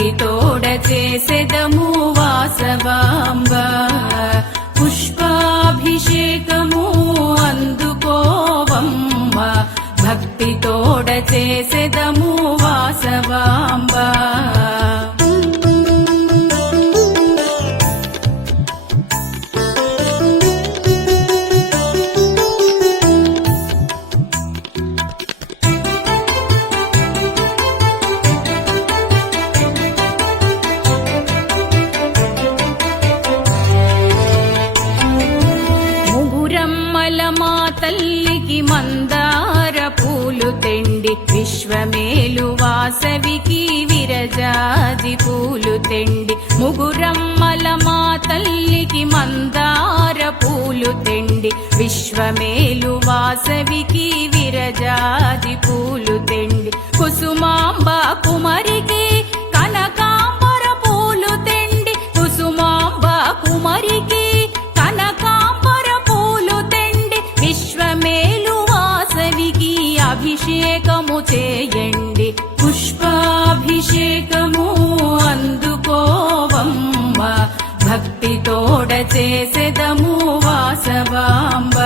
భక్తితోడ చేసెదము వాసవాంబ పుష్పాభిషేకము అందుకోవమ్మ భక్తితోడ చేసెదము వాసవాంబ తల్లికి మందార పూలు తెండి విశ్వమేలు వాసవికి విరజాజి పూలు తెండి ముగురమ్మల మా తల్లికి మందార పూలు తెండి విశ్వమేలు వాసవికి విరజాజి పూలు తెండి కుసుమాంబ కుమరికి కనకాంబర పూలు తెండి కుసుమాంబ కుమరికి అభిషేకము చేయండి పుష్పాభిషేకము అందుకోవమ్మ భక్తితోడ చేసెదము వాసవాంబ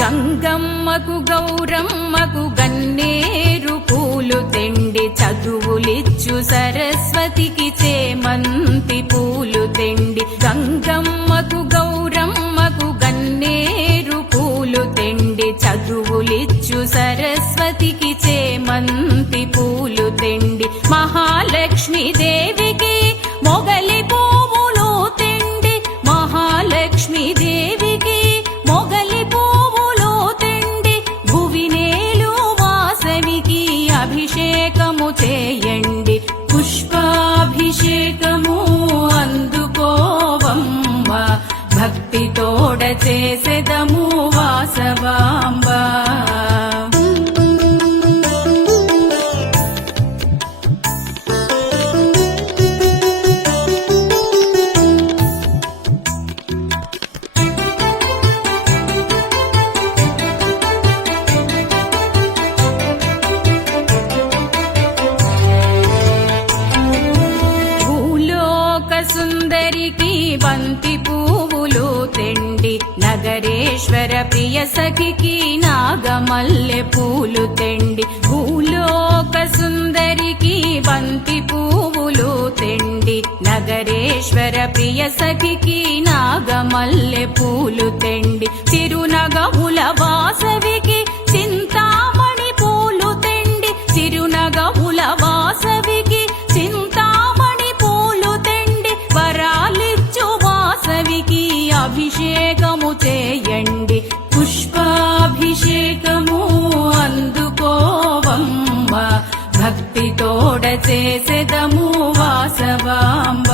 గంగమ్మకు గౌరమ్మకు గన్నేరు పూలు తెండి చదువులిచ్చు సరస్వతికి చేమంతి పూలు తెండి గంగమ్మకు గౌరమ్మకు గన్నేరు పూలు తెండి చదువులిచ్చు సరస్వతికి చేమంతి పూలు తెండి మహాలక్ష్మి దేవికి మొగలి పువ్వులు తెండి మహాలక్ష్మి దేవికి మొగలి పువ్వులు తెండి భువినేలు వాసవికి అభిషేకము చేయండి పుష్పాభిషేకము అందుకోవమ్మ భక్తితోడ చేసెదము వాసవాంబ సుందరికి బంతి పువ్వులు తెండి నగరేశ్వర ప్రియ సఖికి నాగమల్లె పూలు తెండి భూలోక సుందరికి బంతి పువ్వులు తెండి నగరేశ్వర ప్రియ సఖికి నాగమల్లె పూలు తెండి చిరునగవుల వాసవికి చింతామణి పూలు తెండి చిరునగవుల వాసవికి అభిషేకము చేయండి పుష్పాభిషేకము అందుకోవమ్మ భక్తితోడ చేసెదము వాసవాంబ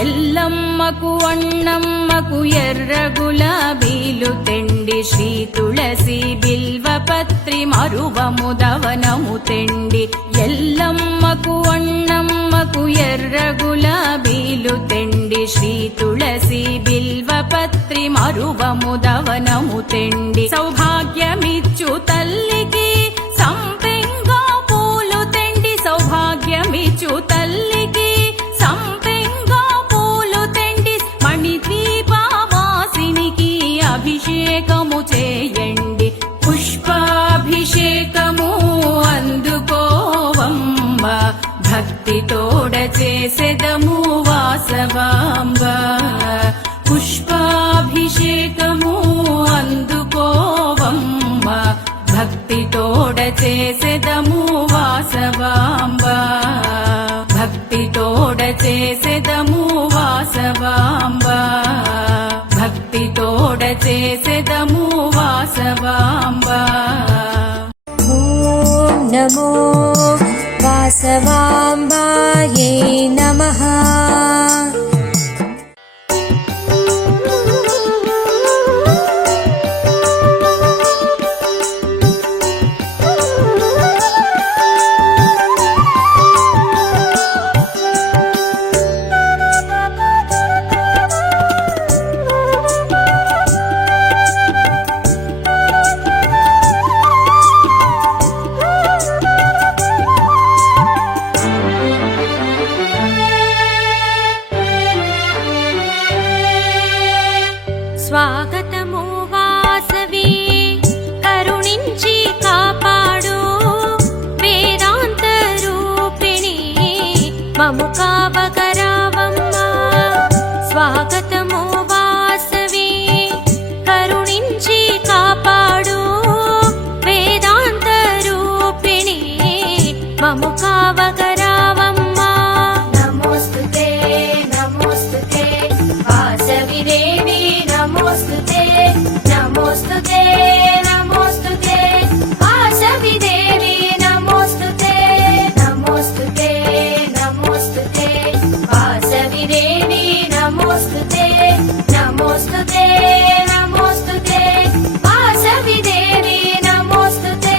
ఎల్లమ్మకు అన్నమ్మకు ఎర్ర గులాబీలు తెండి శ్రీ తులసి బిల్వపత్రి మరువము దవనము తెండి ఎల్లమ్మకు అన్నమ్మకు ఎర్ర గులాబీలు తెండి శ్రీ తులసి బిల్వపత్రి మరువము దవనము తెండి సౌభాగ్యమిచ్చు తల్లికి సంపెంగా పూలు తెండి సౌభాగ్యమిచ్చు తల్లికి అభిషేకము చేయండి పుష్పాభిషేకము అందుకోవమ్మ భక్తితోడ చేసెదము వాసవాంబ పుష్పాభిషేకము అందుకోవమ్మ భక్తితోడ చేసెదము వాసవాంబ భక్తితోడ చేసెదము వాస వాసవాంబ భక్తితోడ చేసెదము వాసవాంబ ఓం నమో వాసవాంబాయే నమః. స్వాగతము వాసవి కరుణించి కాపాడు వేదాంత రూపిణి మము కావగరావమ్మ. స్వాగతము వాసవి కరుణించి కాపాడు వేదాంత రూపిణి మము కావగరావమ్మ. నమోస్తుతే నమోస్తుతే వాసవి దేవి నమోస్తుతే నమోస్తుతే నమోస్తుతే వాసవి దేవి నమోస్తుతే నమోస్తుతే నమోస్తుతే వాసవి దేవి నమోస్తుతే నమోస్తుతే నమోస్తుతే వాసవి దేవి నమోస్తుతే.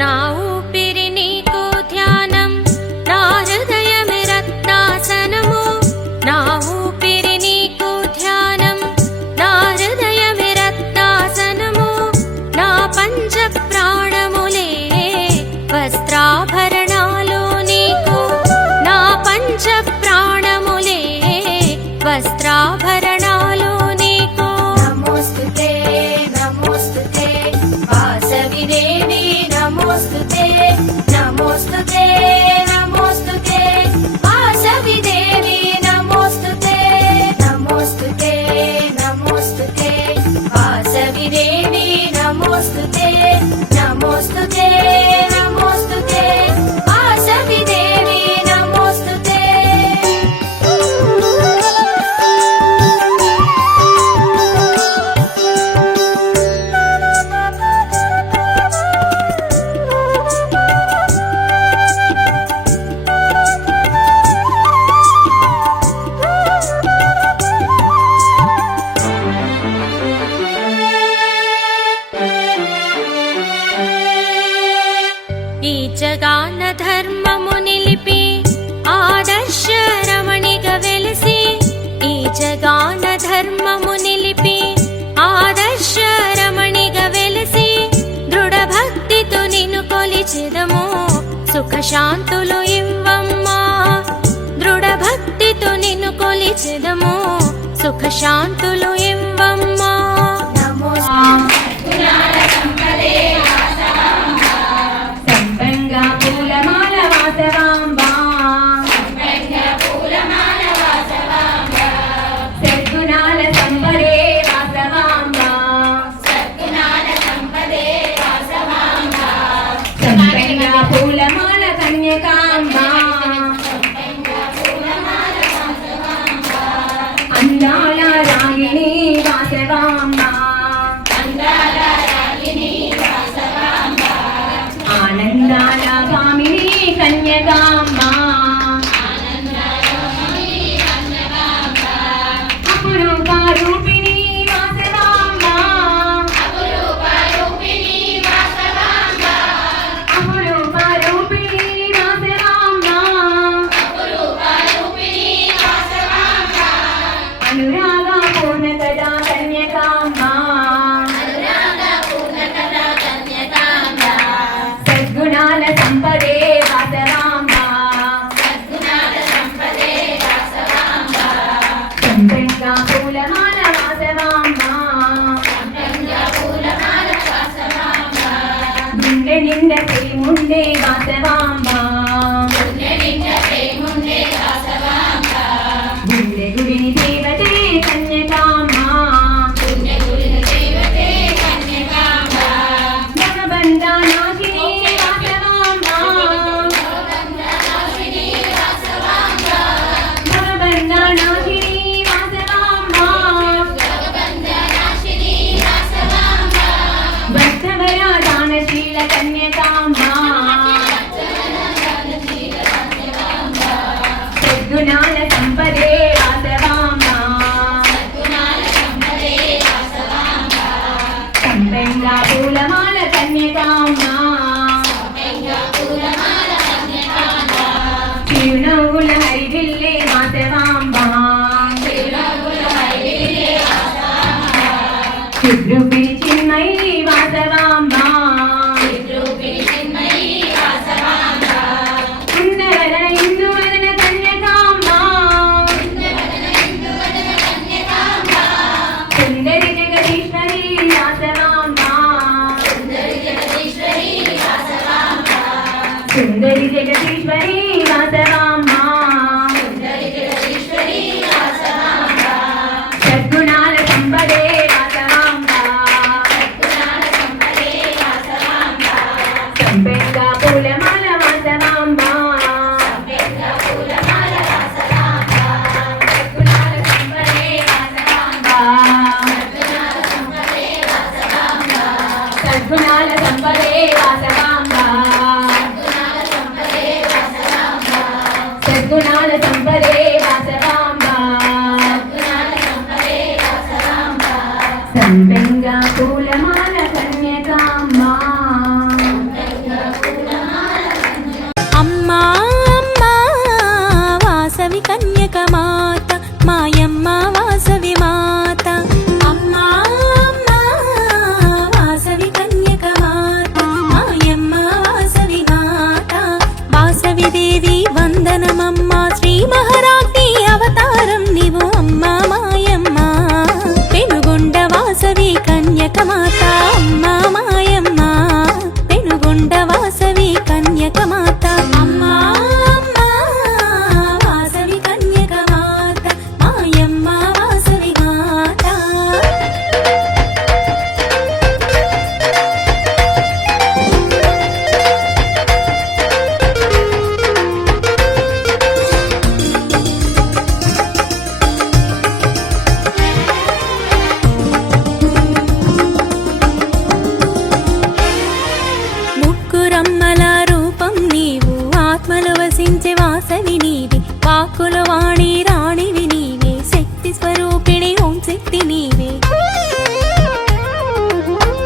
నా ఊపిరి నీకు ధ్యానం నా హృదయమే రత్నాసనము. నా ఊపిరి నీకు ధ్యానం నా హృదయమే రత్నాసనము. నా పంచ ప్రాణములే వస్త్రాభరణాలు నీకు. నా పంచ ప్రాణములే వస్త్రాభరణాలు నీకు. నమోస్తుతే నమోస్తుతే వాసవి దేవి నమోస్తుతే నమోస్తుతే నమోస్తుతే వాసవి దేవి నమోస్తుతే నమోస్తుతే నమోస్తుతే వాసవి దేవి నమోస్తుతే నమోస్తుతే నమోస్తుతే వాసవి దేవి నమోస్తుతే. ఈ జగాన ధర్మము నిలిపి ఆదర్శ రమణిగా వెలిసి. ఈ జగాన ధర్మము నిలిపి ఆదర్శ రమణిగా వెలిసి. దృఢ భక్తితో నిన్ను కొలిచెదము సుఖ శాంతులు ఇవ్వమ్మా. దృఢ భక్తితో నిన్ను కొలిచెదము సుఖ శాంతులు ఇవ్వమ్మా. సంపంగా పూలమాల వాసవాంబ సద్గుణాల సంపదే వాసవాంబ సంపంగా పూలమాల కన్యకాంబ అందాల రాగిణి వాసవాంబ ఆనందాల కామిని కన్యకాంబ అపురూప రూపిణి వాసవాంబ అపురూప రూపిణి వాసవాంబ అనురాగ పూర్ణకదా కన్యకాంబ గుండె నిండా ప్రేముండే వాసవాంబ గుండె గుడిని దేవతే కన్యకాంబ భవబంధ నాశిని వాసవాంబ భవబంధ నాశిని వాసవాంబ భక్తవర దానశీల కన్యకాంబ సద్గుణాల సంపదే వాసవాంబ సంపెంగా పూలమాల కన్యకాంబ చిరునవ్వుల హరివిల్లే వాసవాంబ చిద్రూపిణి చిన్మయి వాసవాంబ సుందరవదన ఇందువదన కన్యకాంబ సుందరి జగదీశ్వరి వాసవాంబ సుందరి జగదీశ్వరి వాసవాంబ సద్గుణాల సంపదే వాసవాంబ సంపెంగా పూలమాల వాసవాంబ సద్గుణాల సంపదే వాసవాంబ సద్గుణాల సంపదే వాసవాంబ సద్గుణాల సంపదే వాసవాంబ సంపెంగా పూలమాల కన్యకాంబ అమ్మా అమ్మా వాసవి కన్యక మాత మాయమ్మ వాసవి మాత అమ్మా అమ్మా వాసవి కన్యక మాత మాయమ్మ వాసవి మాత వాసవి దేవి వందనమమ్మ శ్రీ మహారాజ్ఞి అవతారం నీవు అమ్మ మాయమ్మ పెనుగొండ వాసవి కన్యక మాత అమ్మ మాయమ్మ పెనుగొండ వాసవి కన్యక మాత అమ్మా అమ్మా వాసవి కన్యక మాత మాయమ్మ వాసవి మాత ముక్కురమ్మల రూపం నీవు ఆత్మలు వసించే వాసవి నీవి వాక్కుల వాణి రాణివి నీవే శక్తి స్వరూపిణి ఓం శక్తి నీవే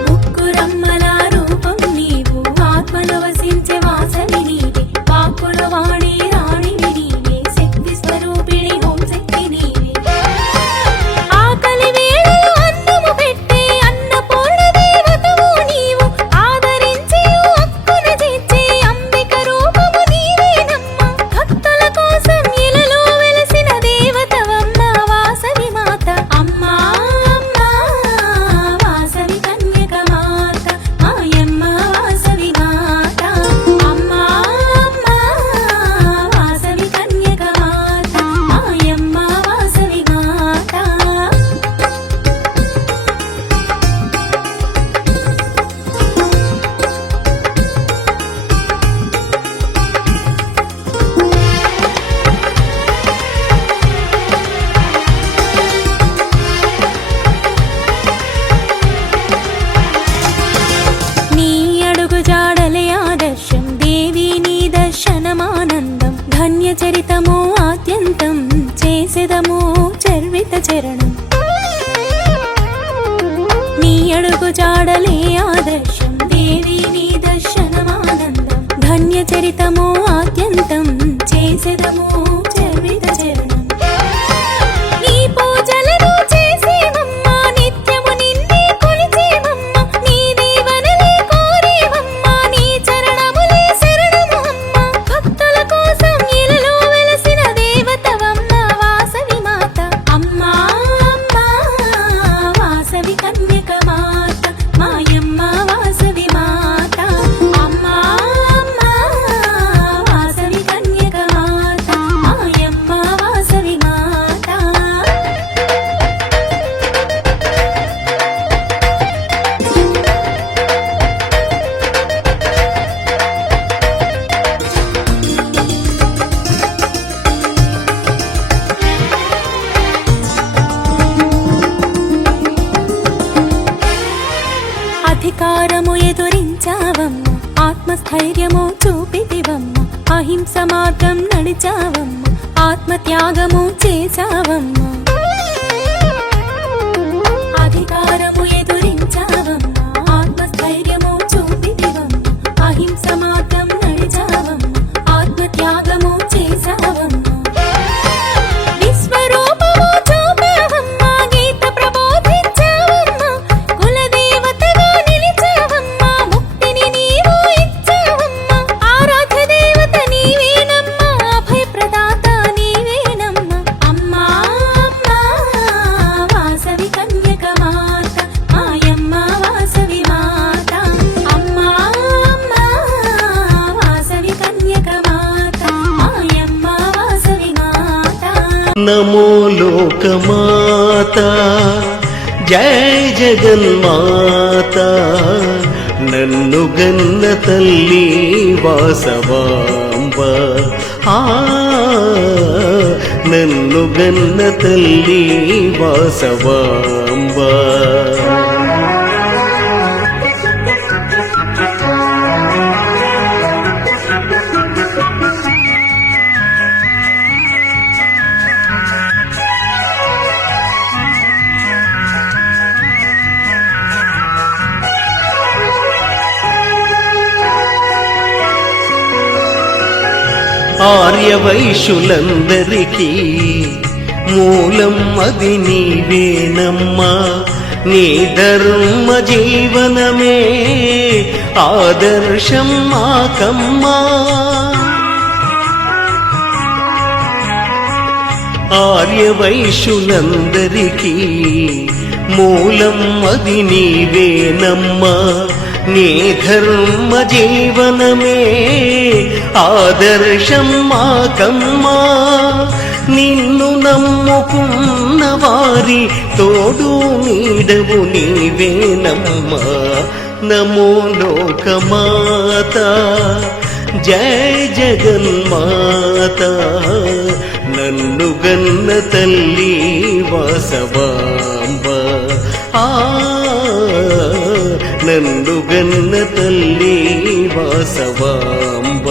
ముక్కురమ్మల రూపం నీవు ఆత్మలు వసించే వాసవి నీవి వాక్కుల వాణి రాణివి నీవే శక్తి స్వరూపిణి ఓం శక్తి నీవే ఆకలి వేళలో అన్నము పెట్టే అన్నపూర్ణ దేవతవు నీవు ఆదరించి అక్కున చేర్చే అంబిక రూపము నీవేనమ్మ భక్తుల కోసం ఇలలో వెలసిన దేవతవమ్మ వాసవి మాత అమ్మా అమ్మా వాసవి కన్యక మాత మాయమ్మ వాసవి మాత అమ్మా అమ్మా వాసవి కన్యక మాత మాయమ్మ వాసవి మాత నీ అడుగు జాడలే ఆదర్శం దేవి నీ దర్శనమానందం ధన్య చరితము ఆద్యంతం చేసెదము చర్విత చరణం నీ అడుగు జాడలే ఆదర్శం దేవి నీ దర్శనమానందం ధన్య చరితము ఆద్యంతం చేసెదము చర్విత చరణం నీ పూజలను చేసేమమ్మ నిత్యము నిన్నే కొలిచేమమ్మ నీ దీవెనలే కోరేమమ్మ నీ చరణములే శరణము అమ్మ భక్తుల కోసం ఇలలో వెలసిన దేవతవమ్మ వాసవి మాత అమ్మా అమ్మా వాసవి కన్యక మాత మాయమ్మ వాసవి మాత అధికారము ఎదురించావమ్మ, ఆత్మస్థైర్యము చూపితివమ్మ, అహింస మార్గం నడిచావమ్మ, ఆత్మత్యాగము చేశావమ్మ. అధికారము ఎదురించావమ్మ, ఆత్మస్థైర్యము చూపితివమ్మ, అహింస మార్గం నడిచావమ్మ, ఆత్మత్యాగము చేశావమ్మ. విశ్వరూపము చూపావమ్మ, గీత ప్రబోధించావమ్మ, కులదేవతగా నిలిచావమ్మ, ముక్తిని నీవు ఇచ్చావమ్మ. ఆరాధ్య దేవత నీవేనమ్మ, అభయప్రదాత నీవేనమ్మ. అమ్మా అమ్మా వాసవి కన్యక మాత, మాయమ్మ వాసవి మాత. అమ్మా అమ్మా వాసవి కన్యక మాత, మాయమ్మ వాసవి మాత. నమో లోకమాత, జయ జగన్మాత, నన్ను గన్న తల్లి వాసవాంబ. నన్ను గన్న తల్లి వాసవాంబ. ఆర్యవైశ్యులందరికీ మూలం అది నీవేనమ్మా, నీ ధర్మ జీవనమే ఆదర్శం మాకమ్మా. ఆర్యవైశ్యులందరికీ మూలం అది నీవేనమ్మా, నీ ధర్మ జీవనమే ఆదర్శం మాకమ్మా. నిన్ను నమ్ముకున్న వారి తోడు నీడవు నీవేనమ్మా. నమో లోకమాత, జయ జగన్మాత, నన్ను గన్న తల్లి వాసవాంబ. నన్ను గన్న తల్లి వాసవాంబ.